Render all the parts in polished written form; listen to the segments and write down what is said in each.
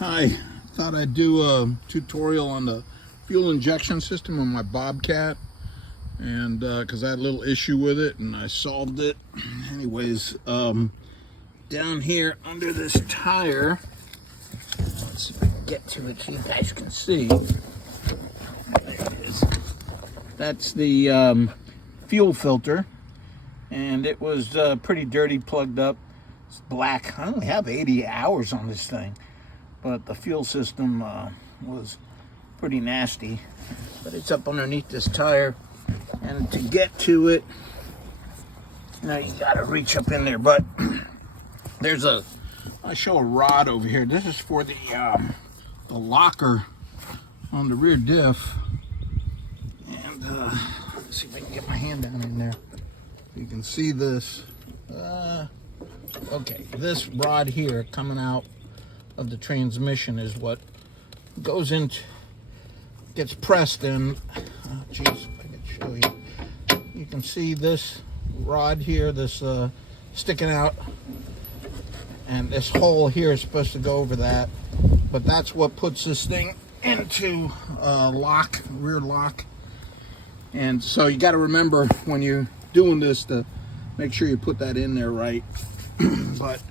Hi, thought I'd do a tutorial on the fuel injection system on my Bobcat, and because I had a little issue with it and I solved it. Anyways, down here under this tire, let's see if I can get to it so you guys can see. There it is. That's the fuel filter, and it was pretty dirty, plugged up. It's black. I only have 80 hours on this thing, but the fuel system was pretty nasty. But it's up underneath this tire, and to get to it, now you gotta reach up in there. But there's I show a rod over here. This is for the locker on the rear diff, and let's see if I can get my hand down in there. You can see this. Okay, this rod here coming out of the transmission is what goes into, gets pressed in. Oh, geez, if I can show you. You can see this rod here, this sticking out, and this hole here is supposed to go over that. But that's what puts this thing into lock, rear lock. And so you got to remember when you're doing this to make sure you put that in there right. But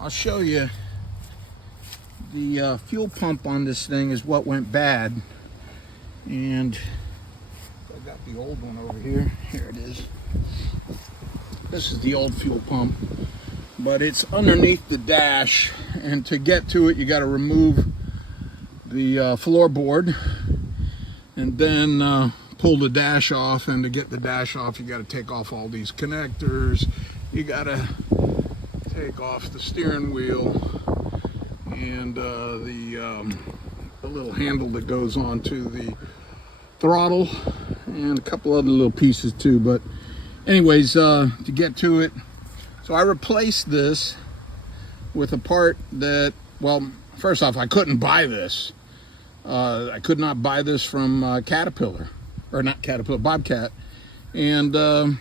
I'll show you. The fuel pump on this thing is what went bad, and I got the old one over here. Here it is. This is the old fuel pump, but it's underneath the dash, and to get to it you got to remove the floorboard and then pull the dash off. And to get the dash off, you got to take off all these connectors. You got to take off the steering wheel and the little handle that goes onto the throttle, and a couple other little pieces too. But anyways, to get to it, so I replaced this with a part that, well, first off, I couldn't buy this. I could not buy this from Caterpillar, or not Caterpillar, Bobcat. And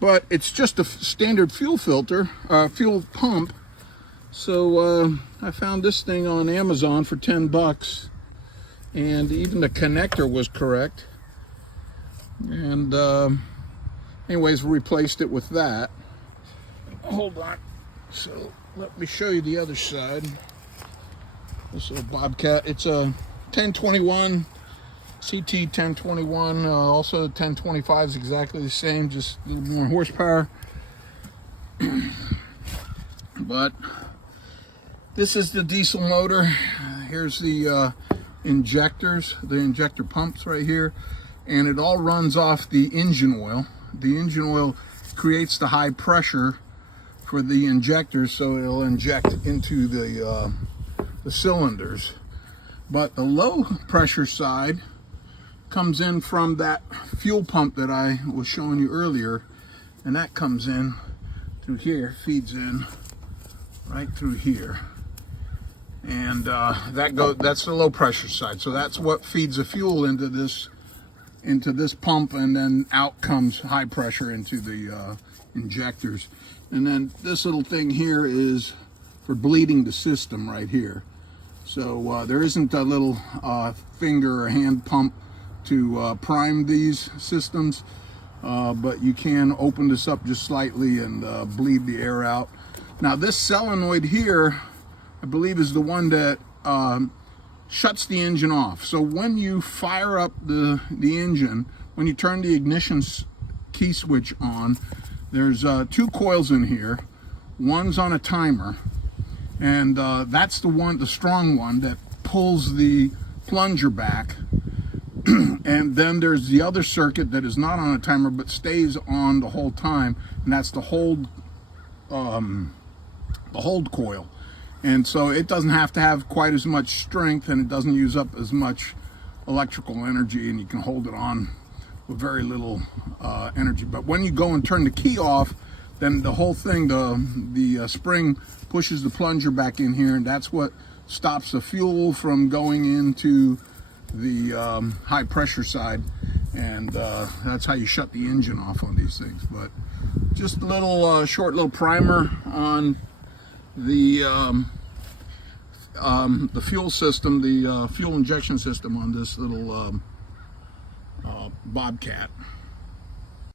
but it's just a standard fuel filter, fuel pump. So I found this thing on Amazon for 10 bucks, and even the connector was correct. And anyways, replaced it with that. Hold on. So let me show you the other side. This little Bobcat. It's a 1021 CT1021. Also 1025 is exactly the same, just a little more horsepower. But this is the diesel motor. Here's the injectors, the injector pumps right here, and it all runs off the engine oil. The engine oil creates the high pressure for the injectors, so it'll inject into the cylinders. But the low pressure side comes in from that fuel pump that I was showing you earlier, and that comes in through here, feeds in right through here, and that's the low pressure side. So that's what feeds the fuel into this pump, and then out comes high pressure into the injectors. And then this little thing here is for bleeding the system right here. So there isn't a little finger or hand pump to prime these systems, but you can open this up just slightly and bleed the air out. Now this solenoid here, I believe, is the one that shuts the engine off. So when you fire up the engine, when you turn the ignition key switch on, there's two coils in here. One's on a timer, and that's the strong one that pulls the plunger back. And then there's the other circuit that is not on a timer but stays on the whole time, and that's the hold coil. And so it doesn't have to have quite as much strength, and it doesn't use up as much electrical energy, and you can hold it on with very little energy. But when you go and turn the key off, then the whole thing, the spring pushes the plunger back in here, and that's what stops the fuel from going into the high pressure side, and that's how you shut the engine off on these things. But just a little short little primer on the the fuel system, the fuel injection system on this little Bobcat.